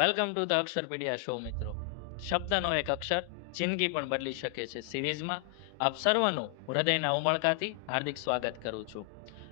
Welcome to the અક્ષરપીડિયા show મિત્રો. શબ્દનો એક અક્ષર જિંદગી પણ બદલી શકે છે સિરીઝમાં આપ સર્વનું હૃદયના ઉમળકાથી હાર્દિક સ્વાગત કરું છું.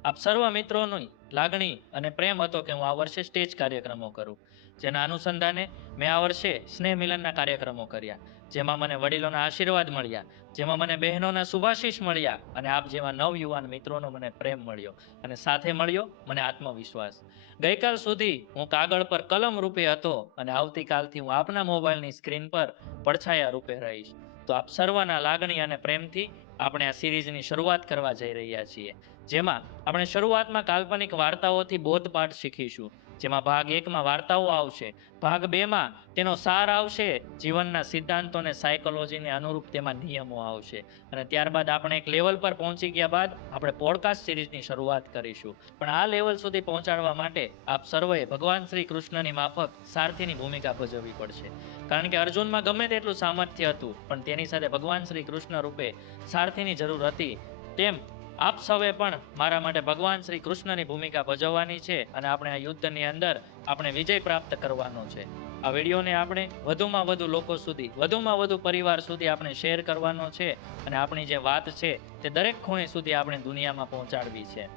આપ સર્વ મિત્રોની લાગણી અને પ્રેમ હતો કે હું આ વર્ષે સ્ટેજ કાર્યક્રમો કરું, જેના અનુસંધાને મેં આ વર્ષે સ્નેહ મિલનના કાર્યક્રમો કર્યા, જેમાં મને વડીલોના આશીર્વાદ મળ્યા, જેમાં મને બહેનોના શુભાશીષ મળ્યા અને આપ જેવા નવયુવાન મિત્રોનો મને પ્રેમ મળ્યો અને સાથે મળ્યો મને આત્મવિશ્વાસ. ગઈકાલ સુધી હું કાગળ પર કલમ રૂપે હતો અને આવતીકાલથી હું આપના મોબાઈલની સ્ક્રીન પર પડછાયા રૂપે રહીશ. તો આપ સર્વના લાગણી અને પ્રેમથી આપણે આ સિરીઝની શરૂઆત કરવા જઈ રહ્યા છીએ, જેમાં આપણે શરૂઆતમાં કાલ્પનિક વાર્તાઓથી બોધપાઠ શીખીશું. જેમાં ભાગ 1માં વાર્તાઓ આવશે, ભાગ 2માં તેનો સાર આવશે, જીવનના સિદ્ધાંતો અને સાયકોલોજીને અનુરૂપ તેમાં નિયમો આવશે અને ત્યારબાદ આપણે એક લેવલ પર પહોંચી ગયા બાદ આપણે પોડકાસ્ટ સિરીઝની શરૂઆત કરીશું. પણ આ લેવલ સુધી પહોંચાડવા માટે આપ સર્વે ભગવાન શ્રી કૃષ્ણની માફક સારથીની ભૂમિકા ભજવવી પડશે. કારણ કે અર્જુનમાં ગમે તેટલું સામર્થ્ય હતું, પણ તેની સાથે ભગવાન શ્રી કૃષ્ણ રૂપે સારથીની જરૂર હતી. તેમ આપ સૌએ પણ મારા માટે ભગવાન શ્રી કૃષ્ણની ભૂમિકા ભજવવાની છે અને આપણે આ યુદ્ધની અંદર આપણે વિજય પ્રાપ્ત કરવાનો છે. આ વિડીયોને આપણે વધુમાં વધુ લોકો સુધી, વધુમાં વધુ પરિવાર સુધી આપણે શેર કરવાનો છે અને આપણી જે વાત છે તે દરેક ખૂણે સુધી આપણે દુનિયામાં પહોંચાડવી છે.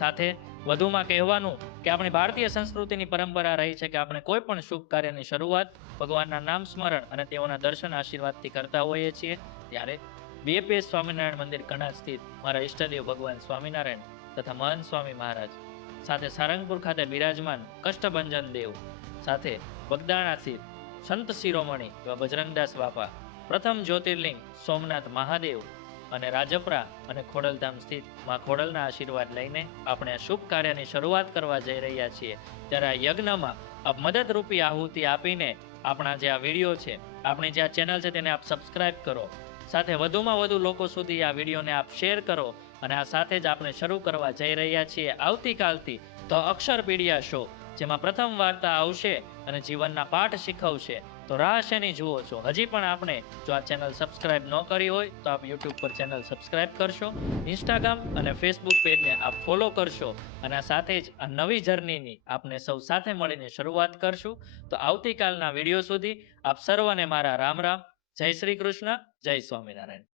સાથે વધુમાં કહેવાનું કે આપણી ભારતીય સંસ્કૃતિની પરંપરા રહી છે કે આપણે કોઈ પણ શુભ કાર્યની શરૂઆત ભગવાનના નામ સ્મરણ અને તેઓના દર્શન આશીર્વાદથી કરતા હોઈએ છીએ. ત્યારે બીએપીએસ સ્વામિનારાયણ મંદિર કણાજ સ્થિત મારા ઈષ્ટદેવ ભગવાન સ્વામિનારાયણ તથા મહંત સ્વામી મહારાજ, સાથે સારંગપુર ખાતે બિરાજમાન કષ્ટભંજન દેવ, સાથે બગદાણા સ્થિત સંત શિરોમણી એવા બજરંગદાસ બાપા, પ્રથમ જ્યોતિર્લિંગ સોમનાથ મહાદેવ અને રાજપરા અને ખોડલધામ સ્થિત માં ખોડલના આશીર્વાદ લઈને આપણે આ શુભ કાર્યની શરૂઆત કરવા જઈ રહ્યા છીએ. ત્યારે આ યજ્ઞમાં આપ મદદરૂપી આહુતિ આપીને આપણા જે આ વિડીયો છે, આપણી જે આ ચેનલ છે તેને આપ સબસ્ક્રાઇબ કરો, સાથે વધુમાં વધુ લોકો સુધી આ વિડીયોને આપ શેર કરો અને આ સાથે જ આપણે શરૂ કરવા જઈ રહ્યા છીએ આવતીકાલથી ધ અક્ષરપીડિયા શો, જેમાં પ્રથમ વાર્તા આવશે અને જીવનના પાઠ શીખવશે. તો રાહ શેની જુઓ છો? હજી પણ આપણે જો આ ચેનલ સબસ્ક્રાઇબ ન કરી હોય તો આપ યુટ્યુબ પર ચેનલ સબસ્ક્રાઇબ કરશો, ઇન્સ્ટાગ્રામ અને ફેસબુક પેજને આપ ફોલો કરશો અને આ સાથે જ આ નવી જર્નીની આપને સૌ સાથે મળીને શરૂઆત કરશું. તો આવતીકાલના વિડીયો સુધી આપ સર્વને મારા રામ રામ. જય શ્રી કૃષ્ણ, જય સ્વામિનારાયણ.